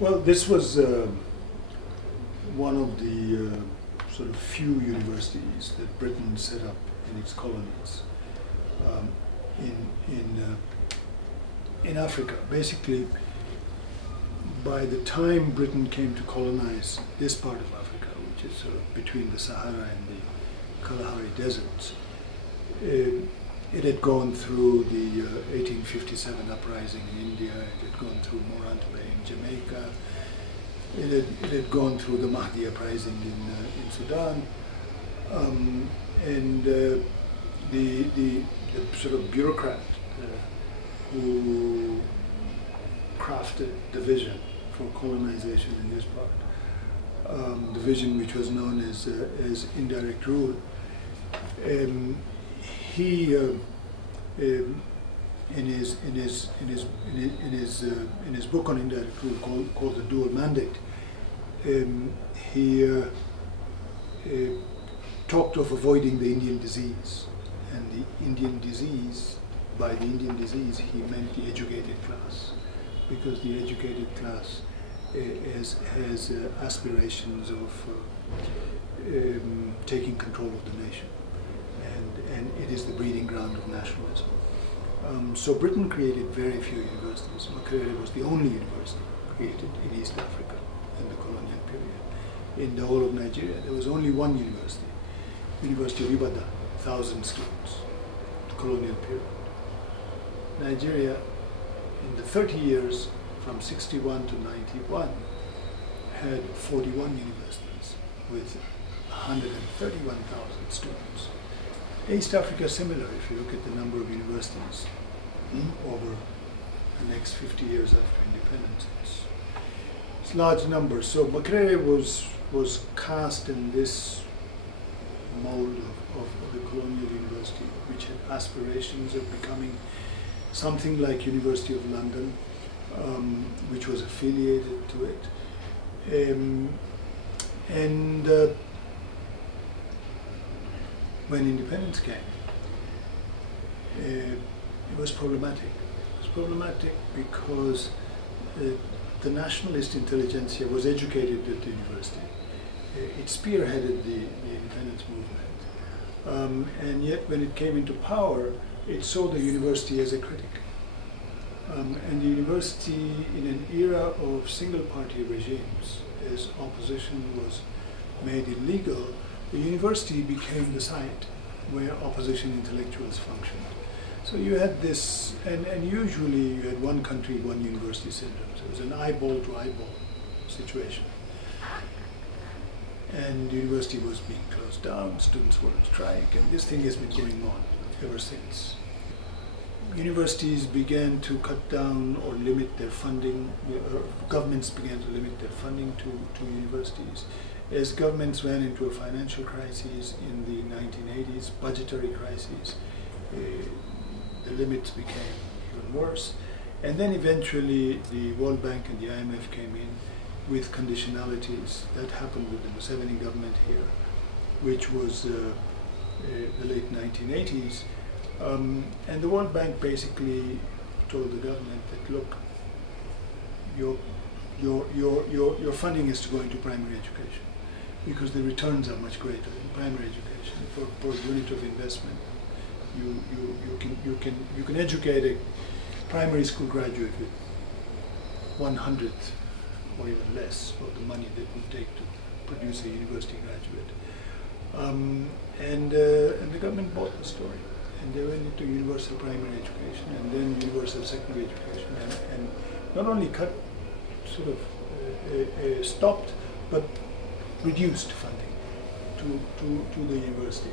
Well, this was one of the sort of few universities that Britain set up in its colonies in Africa. Basically, by the time Britain came to colonize this part of Africa, which is sort of between the Sahara and the Kalahari deserts, it had gone through the 1857 uprising in India, it had gone through Morant Bay in Jamaica, it had gone through the Mahdi uprising in Sudan, and the sort of bureaucrat who crafted the vision for colonization in this part, the vision which was known as indirect rule. He in his book on indirect rule called The Dual Mandate, he talked of avoiding the Indian disease, and the Indian disease, by the Indian disease he meant the educated class, because the educated class has aspirations of taking control of the nation, and it is the breeding ground of nationalism. So Britain created very few universities. Makerere was the only university created in East Africa in the colonial period. In the whole of Nigeria, there was only one university, University of Ibadan, 1,000 students, the colonial period. Nigeria, in the 30 years from 61 to 91, had 41 universities with 131,000 students. East Africa is similar if you look at the number of universities over the next 50 years after independence. It's large numbers. So Makerere was cast in this mold of the colonial university, which had aspirations of becoming something like University of London, which was affiliated to it. When independence came, it was problematic. It was problematic because the nationalist intelligentsia was educated at the university. It spearheaded the independence movement. And yet when it came into power, it saw the university as a critic. And the university, in an era of single-party regimes, as opposition was made illegal, the university became the site where opposition intellectuals functioned. So you had this, and usually you had one country, one university syndrome. So it was an eyeball-to-eyeball situation. And the university was being closed down, students were on strike, and this thing has been going on ever since. Universities began to cut down or limit their funding, governments began to limit their funding to universities. As governments ran into a financial crisis in the 1980s, budgetary crises, the limits became even worse. And then eventually the World Bank and the IMF came in with conditionalities. That happened with the Museveni government here, which was the late 1980s. And the World Bank basically told the government that, look, your funding is to go into primary education, because the returns are much greater in primary education. Per unit of investment, you can educate a primary school graduate with 1/100th or even less of the money that would take to produce a university graduate. And the government bought the story, and they went into universal primary education and then universal secondary education, and not only cut, sort of stopped, but reduced funding to the university.